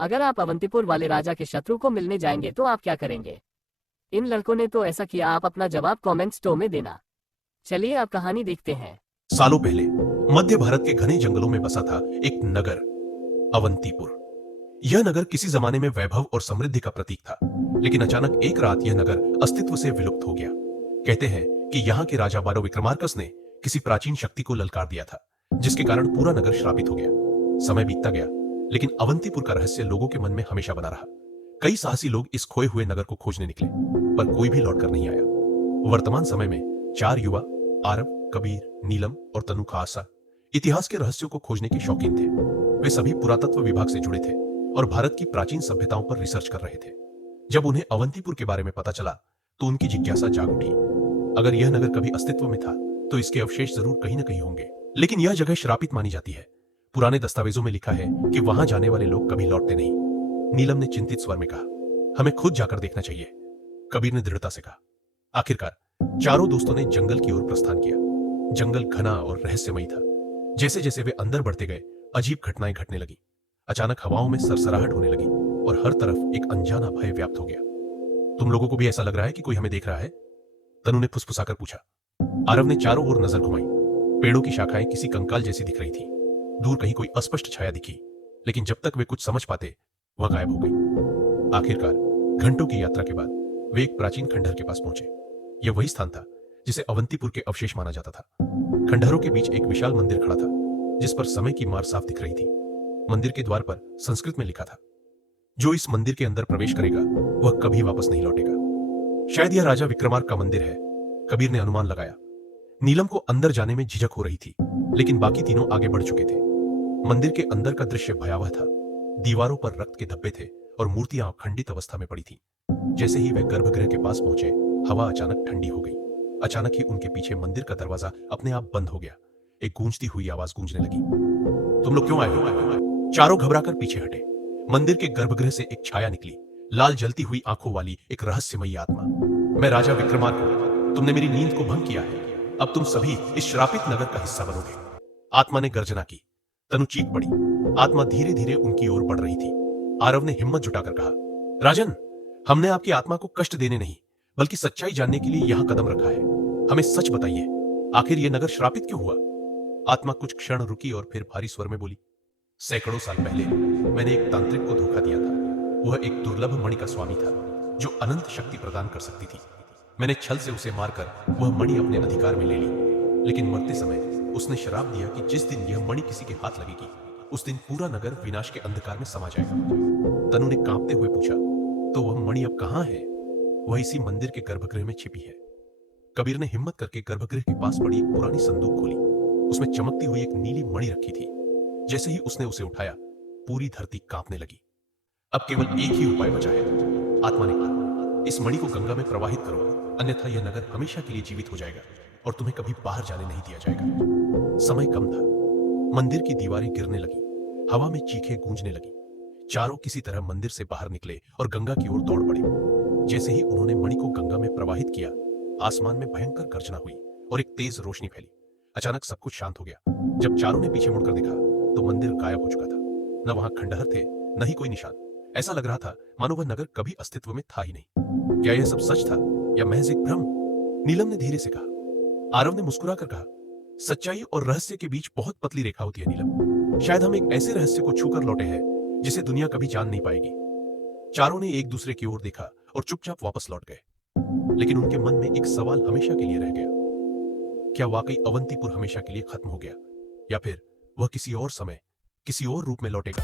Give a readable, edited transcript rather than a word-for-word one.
अगर आप अवंतीपुर वाले राजा के शत्रु को मिलने जाएंगे तो आप क्या करेंगे? इन लड़कों ने तो ऐसा किया, आप अपना जवाब कमेंट्स तो में देना। चलिए आप कहानी देखते हैं। सालों पहले मध्य भारत के घने जंगलों में बसा था एक नगर, अवंतीपुर। यह नगर किसी जमाने में वैभव और समृद्धि का प्रतीक था, लेकिन अचानक एक रात यह नगर अस्तित्व से विलुप्त हो गया। कहते हैं कि यहाँ के राजा बारो विक्रमार्कस ने किसी प्राचीन शक्ति को ललकार दिया था, जिसके कारण पूरा नगर श्रापित हो गया। समय बीतता गया, लेकिन अवंतीपुर का रहस्य लोगों के मन में हमेशा बना रहा। कई साहसी लोग इस खोए हुए नगर को खोजने निकले, पर कोई भी लौटकर नहीं आया। वर्तमान समय में 4 युवा, आरव, कबीर, नीलम और तनु खासा, इतिहास के रहस्यों को खोजने के शौकीन थे। वे सभी पुरातत्व विभाग से जुड़े थे और भारत की प्राचीन सभ्यताओं पर रिसर्च कर रहे थे। जब उन्हें अवंतीपुर के बारे में पता चला तो उनकी जिज्ञासा जाग उठी। अगर यह नगर कभी अस्तित्व में था तो इसके अवशेष जरूर कहीं न कहीं होंगे, लेकिन यह जगह श्रापित मानी जाती है। पुराने दस्तावेजों में लिखा है कि वहां जाने वाले लोग कभी लौटते नहीं। नीलम ने चिंतित स्वर में कहा, हमें खुद जाकर देखना चाहिए। कबीर ने दृढ़ता से कहा। आखिरकार चारों दोस्तों ने जंगल की ओर प्रस्थान किया। जंगल घना और रहस्यमयी था। जैसे जैसे वे अंदर बढ़ते गए, अजीब घटनाएं घटने लगी। अचानक हवाओं में सरसराहट होने लगी और हर तरफ एक अनजाना भय व्याप्त हो गया। तुम लोगों को भी ऐसा लग रहा है कि कोई हमें देख रहा है? तनु ने फुसफुसाकर पूछा। आरव ने चारों ओर नजर घुमाई। पेड़ों की शाखाएं किसी कंकाल जैसी दिख रही थी। दूर कहीं कोई अस्पष्ट छाया दिखी, लेकिन जब तक वे कुछ समझ पाते वह गायब हो गई। आखिरकार घंटों की यात्रा के बाद वे एक प्राचीन खंडहर के पास पहुंचे। यह वही स्थान था जिसे अवंतीपुर के अवशेष माना जाता था। खंडहरों के बीच एक विशाल मंदिर खड़ा था, जिस पर समय की मार साफ दिख रही थी। मंदिर के द्वार पर संस्कृत में लिखा था, जो इस मंदिर के अंदर प्रवेश करेगा वह कभी वापस नहीं लौटेगा। शायद यह राजा विक्रमार्क का मंदिर है, कबीर ने अनुमान लगाया। नीलम को अंदर जाने में झिझक हो रही थी, लेकिन बाकी तीनों आगे बढ़ चुके थे। मंदिर के अंदर का दृश्य भयावह था। दीवारों पर रक्त के धब्बे थे और मूर्तियां खंडित अवस्था में पड़ी थी। जैसे ही वे गर्भगृह के पास पहुंचे, हवा अचानक ठंडी हो गई। अचानक ही उनके पीछे मंदिर का दरवाजा अपने आप बंद हो गया। एक गूंजती हुई आवाज गूंजने लगी, तुम लोग क्यों आए हो? चारों घबराकर पीछे हटे। मंदिर के गर्भगृह से एक छाया निकली, लाल जलती हुई आंखों वाली एक रहस्यमयी आत्मा। मैं राजा विक्रमार्क हूं, तुमने मेरी नींद को भंग किया है। अब तुम सभी इस श्रापित नगर का हिस्सा बनोगे। आत्मा ने गर्जना की। तनु चीख पड़ी। आत्मा धीरे धीरे उनकी ओर बढ़ रही थी। आरव ने हिम्मत जुटाकर कहा, राजन, हमने आपकी आत्मा को कष्ट देने नहीं, बल्कि सच्चाई जानने के लिए यहां कदम रखा है। हमें सच बताइए, आखिर यह नगर श्रापित क्यों हुआ? आत्मा कुछ क्षण रुकी और फिर भारी स्वर में बोली, सैकड़ों साल पहले मैंने एक तांत्रिक को धोखा दिया था। वह एक दुर्लभ मणि का स्वामी था, जो अनंत शक्ति प्रदान कर सकती थी। मैंने छल से उसे मारकर वह मणि अपने अधिकार में ले ली, लेकिन मरते समय उसने श्राप दिया कि जिस दिन यह मणि किसी के हाथ लगेगी, उस दिन पूरा नगर विनाश के अंधकार में समा जाएगा। तनु ने कांपते हुए पूछा, तो वह मणि अब कहां है? वह इसी मंदिर के गर्भगृह में छिपी है। कबीर ने हिम्मत करके गर्भगृह के पास पड़ी एक पुरानी संदूक खोली। उसमें चमकती हुई एक नीली मणि रखी थी। जैसे ही उसने उसे उठाया, पूरी धरती कांपने लगी। अब केवल एक ही उपाय बचा है, आत्मा ने कहा। इस मणि को गंगा में प्रवाहित करो, अन्यथा यह नगर हमेशा के लिए जीवित हो जाएगा और तुम्हें कभी बाहर जाने नहीं दिया जाएगा। समय कम था। मंदिर की दीवारें गिरने लगी, हवा में चीखें गूंजने लगी। चारों किसी तरह मंदिर से बाहर निकले और गंगा की ओर दौड़ पड़े। जैसे ही उन्होंने मणि को गंगा में प्रवाहित किया, आसमान में भयंकर गर्जना हुई और एक तेज रोशनी फैली। अचानक सब कुछ शांत हो गया। जब चारों ने पीछे मुड़कर देखा तो मंदिर गायब हो चुका था। न वहां खंडहर थे, न ही कोई निशान। ऐसा लग रहा था मानो वह नगर कभी अस्तित्व में था ही नहीं। क्या यह सब सच था या महज एक भ्रम? नीलम ने धीरे से कहा। आरव ने मुस्कुराकर कहा, सच्चाई और रहस्य के बीच बहुत पतली रेखा होती है नीलम। शायद हम एक ऐसे रहस्य को छूकर लौटे हैं जिसे दुनिया कभी जान नहीं पाएगी। चारों ने एक दूसरे की ओर देखा और चुपचाप वापस लौट गए। लेकिन उनके मन में एक सवाल हमेशा के लिए रह गया। क्या वाकई अवंतीपुर हमेशा के लिए खत्म हो गया, या फिर वह किसी और समय, किसी और रूप में लौटेगा?